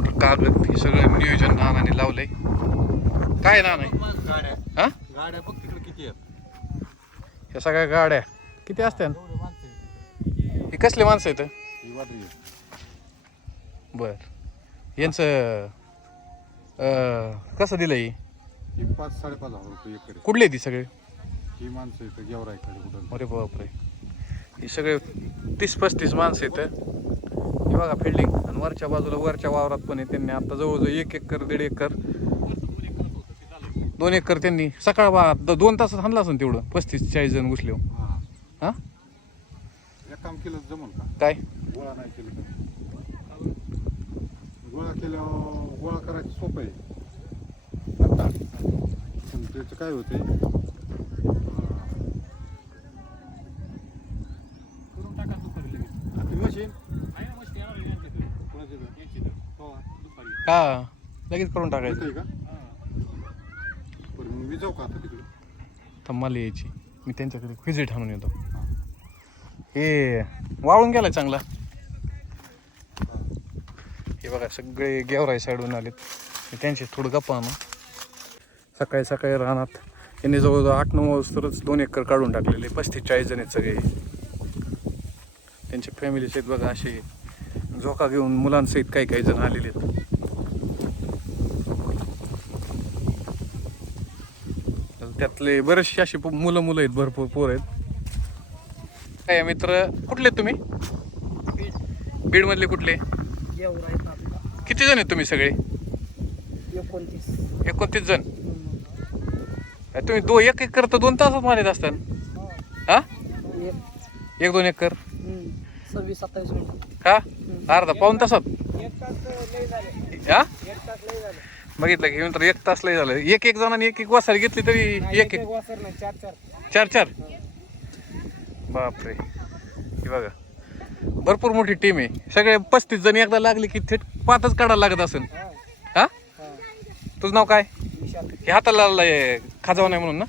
मोठं कागद हे सगळं नियोजन नानाने लावलंय. काय नाना? गाड्या हा? गाड्या बघ तिकडे किती आहेत ह्या सगळ्या गाड्या किती असत्या? माणसं हे कसले माणसं आहेत? बर. यांचं कसं दिलं ही पाच साडेपाच हजार रुपये कुठले ती सगळे ही माणसं येतं गेवरायकडे कुठं अरे बापरे. हे सगळे तीस पस्तीस माणसं आहेत बघा फिल्डिंग. आणि वरच्या बाजूला वरच्या वावरात पण आहे त्यांनी. आता जवळजवळ एक एकर दीड एकर. दोन एकर त्यांनी. सकाळ बा दोन तासात हाणला असेल तेवढं. पस्तीस चाळीस जण घुसले हा. हा. एक काम केलं जमल का? काय? गोळा नाही केलं गोळा केल्यावर गोळा करायचं सोपं आहे. आता. पण त्याचं काय होते करून टाका दुपारी लगेच मशीन आहे ना मस्त येणार आहे यांच्याकडे. याची तर. हो, दुपारी. हा लगेच करून टाकायचं. येतंय का. बरं मग मी जाऊ का आता तिकडे? तर मला यायची. मी त्यांच्याकडे व्हिजिट आणून येतो. हे. वाळून गेला चांगला. हे बघा सगळे गेवराई साईडून आलेत. मी त्यांचे थोडं गप्पा आणू सकाळी सकाळी रानात यांनी जवळजवळ आठ नऊ वाजताच दोन एकर काढून टाकलेले पस्तीस चाळीस जण आहेत सगळे. त्यांचे फॅमिलीचे आहेत बघा असे झोका घेऊन मुलांसहित काही काही जण आलेले आहेत. त्यातले बरेचसे असे मुलं मुलं आहेत भरपूर पोर आहेत. काय मित्र कुठले आहेत तुम्ही? बीड मधले कुठले? किती जण आहेत तुम्ही सगळे? एकोणतीस एकोणतीस जण तुम्ही दो एक एकर तर दोन तासात मारत असतात हा? एक दोन एकर? सव्वीस सत्तावीस का अर्धा पाऊन तासात? हा? बघितलं की नंतर एक तास लय झालं. एक एक जणांनी एक एक वासारी घेतली तरी एक एक. वासर नाही चार चार. चार चार? बापरे. हे बघा. भरपूर मोठी टीम आहे. सगळे पस्तीस जण एकदा लागले की थेट पातच काढायला लागत असेल. हा. तुझं नाव काय? हे हाताला खाजाव नाही म्हणून ना?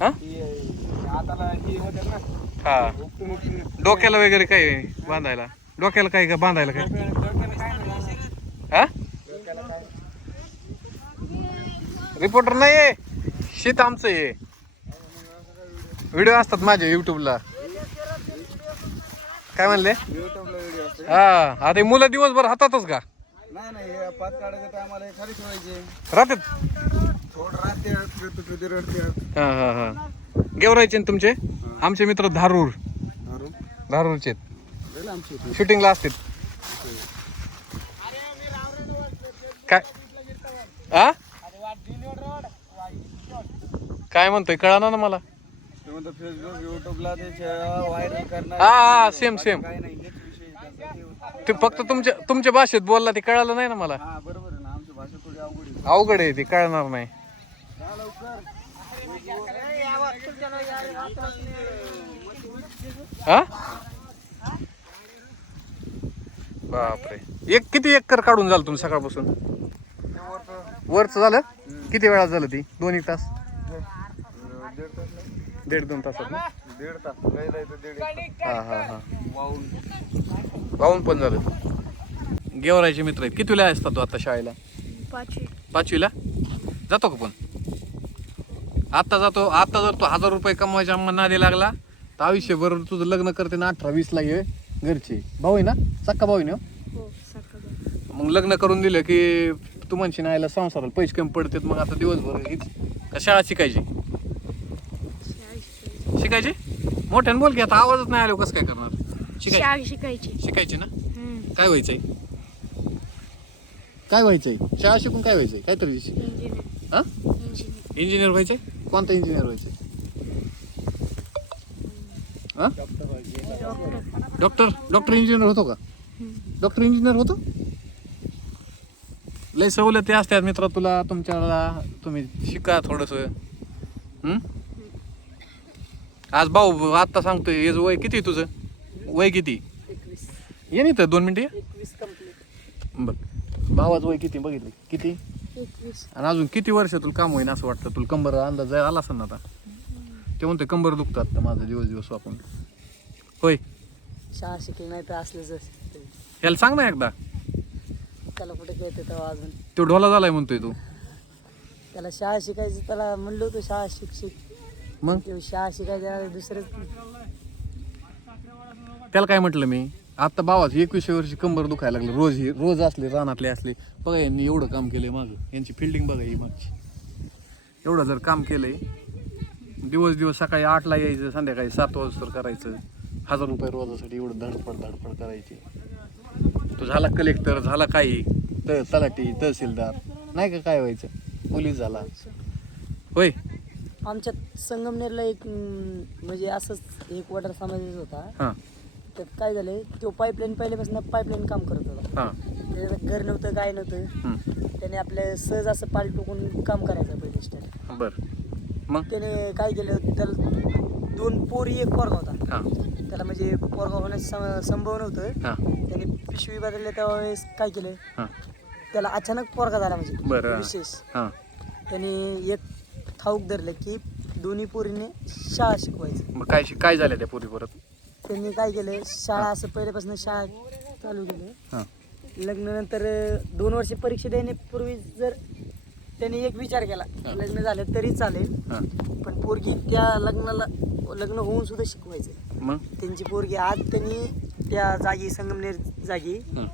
हा? डोक्याला वगैरे काय बांधायला? डोक्याला काय का बांधायला काय? हा डोक्याला काय रिपोर्टर नाही आहे शेत आमचं आहे व्हिडिओ असतात माझे युट्यूबला काय म्हणले? युट्यूबला व्हिडिओ असते. हा आता हे मुलं दिवसभर हातातच का? नाही नाही हे पाच काढायच्या टायमाला खाली ठेवायचे. राहतात? थोडं राहते रडते. हा हा हा. गेवरायचे ना तुमचे? आमचे मित्र धारूर. अरे धारूरचे आहेत. गेलं आमची इथे. शूटिंगला असतात. काय? आ? काय म्हणतोय? कळाना ना मला? ते म्हणतो फेसबुक युट्यूबला त्याच्या व्हायरल करणार. हा हा सेम सेम काय नाही हेच विषय त्यांचा. ते होता. ते फक्त तुमच्या तुमच्या भाषेत बोलला ते कळालं नाही ना मला? हा बरोबर आहे ना. आमची भाषा थोडी अवघड आहे. अवघड आहे ते कळणार नाही. जा लवकर. हा? बापरे. एक किती एकर काढून झालं तुम्ही सकाळपासून? वरच. झालं? किती वेळात झालं ती? दोन एक तास? दीड तास नाही. दीड दोन तासात ना? दीड तास. दीड एक हा हा हा. तास. वाहून पण झालं. गेवरायचे मित्र आहेत. कितीला असतात तू आता शाळेला? पाचवी. पाचवीला? जातो का पण? आता जातो आता जर तू हजार रुपये कमवायच्या नादी लागला तर आयुष्यभर तुझं लग्न करते ना अठरा वीसला ये घरचे. भाऊ आहे ना? सक्का भाऊ आहे ना हो? सारखं मग लग्न करून दिलं की तू म्हणशी ना याला संसाराला पैसे कमी पडतात मग आता दिवसभर हीच का शाळा शिकायची? शिकायची? मोठ्यानं बोल की आता आवाजच नाही आलो कसं काय करणार? शिकायची शाळा शिकायची. शिकायची ना? हम्म. काय व्हायचंय? काय व्हायचंय? शाळा शिकून काय व्हायचंय? काहीतरी शिक- इंजिनियर हा? इंजिनियर इंजिनियर व्हायचंय? कोणता इंजिनियर व्हायचंय? हा? डॉक्टर डॉक्टर डॉक्टर इंजिनियर होतो का? डॉक्टर इंजिनियर होतो? लय सवलती असतात मित्र तुला तुमच्याला. तुम्ही शिका थोडस. आज भाऊ आत्ता सांगतोय याचं वय किती तुझं? वय किती? ये नाही तर दोन मिनिटं बघ भावाचं वय किती बघितलं? किती? आणि अजून किती वर्ष तुला काम होईन असं वाटतं? तुला कंबर अंदाज आला असेल ना आता? ते म्हणते कंबर दुखतं आता माझं दिवस दिवस वापरून होय. शाळा शिकली नाही तर असलं जर. याला सांग ना एकदा. त्याला कुठे कळते तेव्हा अजून. तो ढोला झालाय म्हणतोय तू. त्याला शाळा शिकायची त्याला म्हणलं होतं शाळा शिक शिक. मग? ते शाळा शिकायच्या दुसरंच. त्याला काय म्हटलं मी? आता बावाच एकवीसशे वर्षी कंबर दुखायला लागलं. रोज ही रोज असले रानातले असले. बघा यांनी एवढं काम केलंय मागं. यांची फिल्डिंग बघा ही मागची. एवढं जर काम केलंय दिवस दिवस सकाळी आठला यायचं संध्याकाळी सात वाजता करायचं. हजार रुपये रोजासाठी एवढं धडपड धडपड करायची. तो झाला कलेक्टर झाला काही. त तलाठी तहसीलदार. नाही का काय व्हायचं? पोलीस झाला. होय. आमच्यात संगमनेरला एक म्हणजे असंच एक वडार समाजाचा होता. हां. त्यात काय झालंय तो पाईपलाईन पहिल्यापासून पाईपलाईन काम करत होता. हां. त्याचं घर नव्हतं काय नव्हतं. हम्म. त्याने आपल्या सहज असं पाल टोकून काम करायचं पहिले स्टार्ट बरं. मग? त्याने काय केलं त्याला दोन पोरी एक पोरगा होता. हां. त्याला म्हणजे पोरगा होण्यास सं- संभव नव्हतं. हां. त्याने पिशवी बदलल्या त्यावेळेस काय केलं हां. त्याला अचानक पोरगा झाला म्हणजे बरं. विशेष. हां. त्याने एक ठाऊक धरलं की दोन्ही पोरीने शाळा शिकवायचं. मग काय शि- काय झालं त्या पोरी परत? त्यांनी काय केलं? शाळा असं पहिल्यापासून शाळा चालू केली. हां. लग्नानंतर अं, दोन वर्ष परीक्षा देण्यापूर्वी जर त्यांनी एक विचार केला हा. लग्न झालं तरी चालेल. हां. पण पोरगी त्या लग्नाला लग्न होऊन सुद्धा शिकवायचं. मग? त्यांची पोरगी आज त्यांनी त्या जागी संगमनेर जागी हां.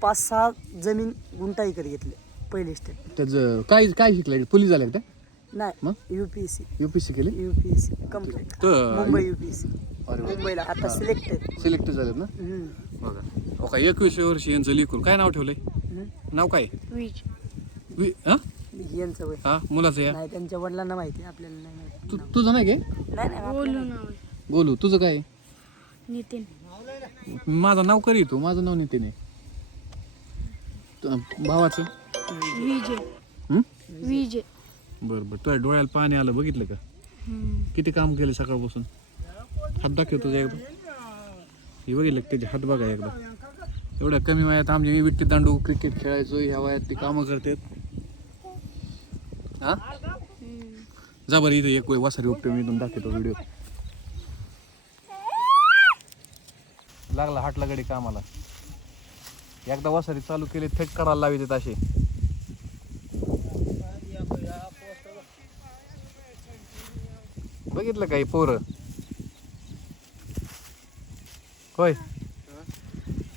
पाच सहा जमीन गुंठा इकडे घेतले. पहिली स्टेप त्याचं काय काय शिकलं? पोलीस झाले का नाही मग? युपीएससी युपीसी केले? युपीएससी कंप्लीट तर मुंबई युपीएससी अरे वा. मुंबईला आता सिलेक्टेड सिलेक्ट झालेत ना? बघा. हो का एकवीसशे वर्षी यांचं लिखून काय नाव ठेवलंय? नाव काय? वीज. वि हा? यांचं वय. हा मुलाचं या? नाही त्यांच्या वडिलांना माहिती आपल्याला नाही माहिती. तू तुझं नाही काय? नाही नाही बोलू आपल्याला- नाव आहे. गोलू तुझं काय? नितीन. माझं नाव करी तू. माझं नाव नितीन आहे. तु- भावाचं? विज आहे. विज आहे. बरं बरं. तुझ्या डोळ्याला पाणी आलं बघितलं का. किती काम केलं सकाळपासून? हात दाखव तुझा एकदा. हे बघितलं का त्याचे हात बघा एकदा. एवढ्या कमी वयात आमचे मी विट्टी दांडू क्रिकेट खेळायचो ह्या वयात ती कामं करतात. हा. जा बरं इथं एक वासारी उपटे मी तुम्ही दाखवतो व्हिडिओ लागला हाटला गडी कामाला. एकदा वासारी चालू केले थेट काढायला लावित असे बघितलं काही पोरं? होय.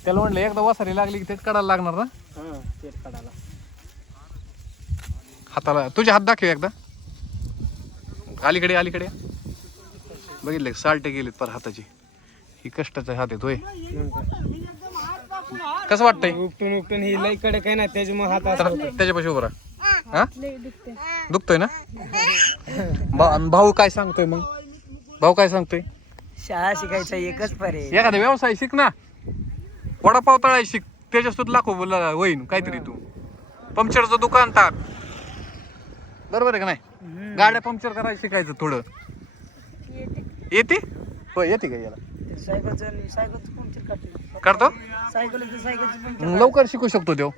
त्याला म्हणलं एकदा वासारी लागली की थेट काढायला लागणार ना? हां तेच काढायला. हाताला तुझे हात दाखव एकदा. अलीकडे अलीकडे. बघितले साल्टे गेलेत पर हाताची. ही कष्टाचे हात आहेत होय. कसं वाटतंय? उपटून उपटून ही लई कडे काय ना त्याच्यामुळे हात त्याच्यापाशी उभं राहा. हा? दुखतोय ना? भा- भाऊ काय सांगतोय मग? भाऊ काय सांगतोय? शाळा शिकायचा एकच पर्याय एखादा व्यवसाय शिक ना. वडापाव तळाय शिक. त्याच्यात सुद्धा लाखो बोला होईन काहीतरी तू. पंक्चरचं दुकान टाक. बरोबर आहे का नाही? गाड्या पंक्चर करायला शिकायचं थोडं. येते? हो येते का याला? सायकलचं सायकलचं पंक्चर काढते. करतो? सायकल सायकलची पंक्चर मग लवकर शिकू शकतो देव.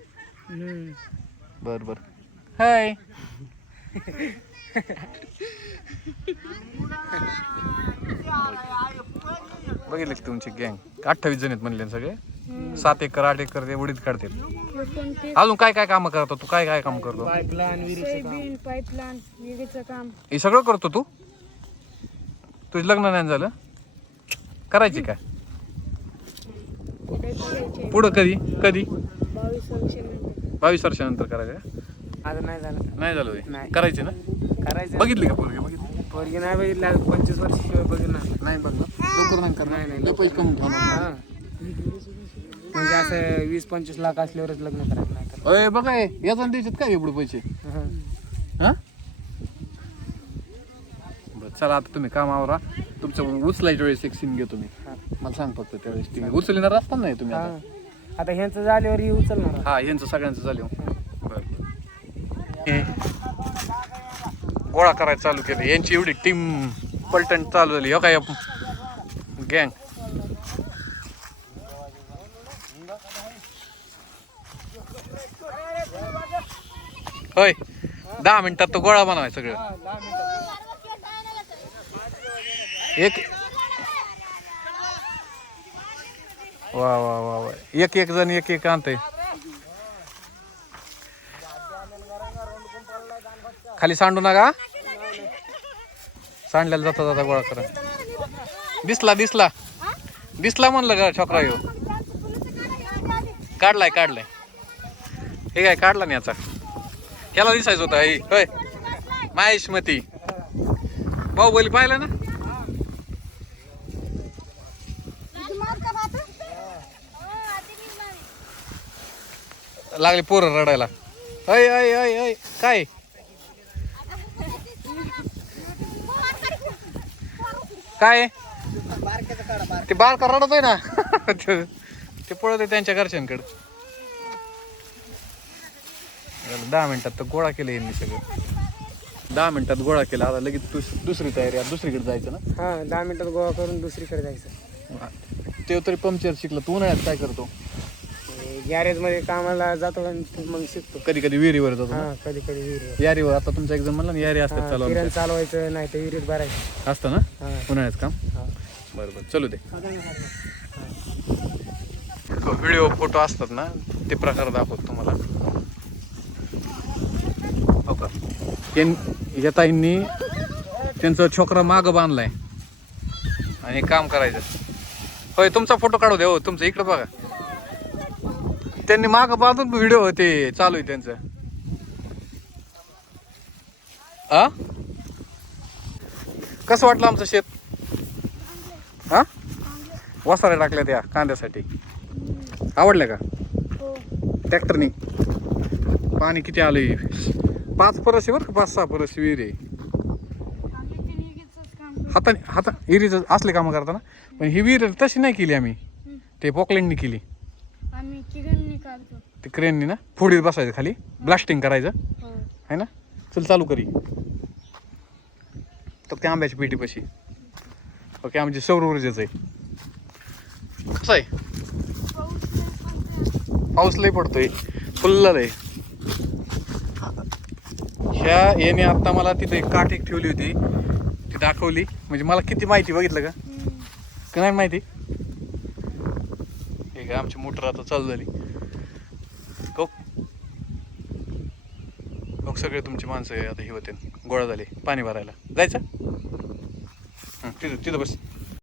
बर बर. हाय. बघितले का तुमची गँग? अठ्ठावीस जण आहेत म्हणले सगळे. सात एकर आठ एकर ते उडीत काढते कोणते अजून काय काय काम करतो तू? काय काय काम करतो? सोयाबीन पाईपलाईन विहिरीचं काम. हे सगळं करतो तू? तुझं लग्न नाही झालं? करायची काय पुढं कधी? कधी? बावीस वर्षानंतर. बावीस वर्षानंतर करायचं नाही झालं. नाही झालं होय. नाही. करायची ना? करायचं. बघितली का पोरगी? बघितली? पोरगी नाही बघितलं पंचवीस वर्ष शिवाय बघितलं नाही. बघ लवकर नाही करणार? लय पैसे कमवून ठेवणार. म्हणजे असं वीस पंचवीस लाख असल्यावरच लग्न करायचं नाही अय बघा हे, याचा द्यायच्यात काय एवढे पैसे? हा. बरं चला आता तुम्ही कामावर राहा. तुमचं उचलायच्या वेळेस एक सीन घेतो मी. मला सांग फक्त त्यावेळेस. ती उचलणार असताना नाही तुम्ही आता. आता ह्यांचं झाल्यावर ही उचलणार. हा यांचं सगळ्यांचं झालं हे गोळा करायला चालू केलं. यांची एवढी टीम पलटण चालू झाली. हो काय गँग होय दहा मिनिटात तो गोळा बनवाय सगळं. एक वा वा वा वा. एक एक जण एक एक आणते खाली सांडू नका. सांडल्याला जाता जाता गोळा करा. दिसला दिसला. दिसला म्हणलं का छोकरा येऊ काढलाय काढलाय. हे काय काढला नाही याचा ह्याला दिसायचं होता आई. होय. माहेशमती. बाहुबली पाहिला ना? लागले पोरं रडायला. अय अय अय अय काय? काय? ते बारका रडतोय ना? ते पळत आहे त्यांच्या घरच्यांकडे. दहा मिनिटात तर गोळा केलं यांनी सगळं. दहा मिनिटात गोळा केला आता लगेच दुस- दुसरी तयारी आता दुसरीकडे जायचं ना? हा दहा मिनिटात गोळा करून दुसरीकडे जायचं. ते तरी पंक्चर शिकला तू उन्हाळ्यात काय करतो? गॅरेजमध्ये कामाला जातो आणि मग शिकतो. कधी कधी विहिरीवर जातो ना? हा कधी कधी विहिरीवर. यारीवर. आता तुमचा एक्झाम म्हणला ना यारी असतात हा, चालू किरण चालवायचं नाही तर विहिरीत भरायचं. असतं ना? हा. उन्हाळ्यात काम? हा. बरं बरं. चलू दे. व्हिडिओ फोटो असतात ना ते प्रकार दाखवतो तुम्हाला. हो का? यां- या ताईंनी त्यांचा छोकरा मागं बांधलाय. आणि काम करायचं. होय तुमचा फोटो काढू द्या हो. तुमचं इकडं बघा. त्यांनी मागं बांधून व्हिडिओ होते चालू आहे त्यांचं. आ? कसं वाटलं आमचं शेत? हा वसाऱ्या टाकल्या त्या कांद्यासाठी. आवडल्या का? ट्रॅक्टरनी. पाणी किती आलंय? पाच परस आहे बरं का? पाच सहा परस विहीर आहे. हाताने हाता विहिरीच असले कामं करताना. पण ही विहीर तशी नाही केली आम्ही. ते पोकलँडनी केली. आम्ही काढतो ते क्रेननी ना फोडीत बसायचं खाली. ब्लास्टिंग करायचं. हो. आहे ना? चल चालू करी. तर त्या आंब्याची पेटीपाशी. ओके आमची सौर ऊर्जेचं आहे. कसं आहे? पाऊस लय पडतोय. फुल्ल लय ह्या याने आता मला तिथे एक काठ एक ठेवली होती. ती दाखवली. म्हणजे मला किती माहिती बघितलं का. का नाही माहिती? हे काय आमची मोटर आता चालू झाली हो हो सगळे तुमची माणसं आता हे होते गोळा झाले पाणी भरायला. जायचं? तिथं तिथं बस.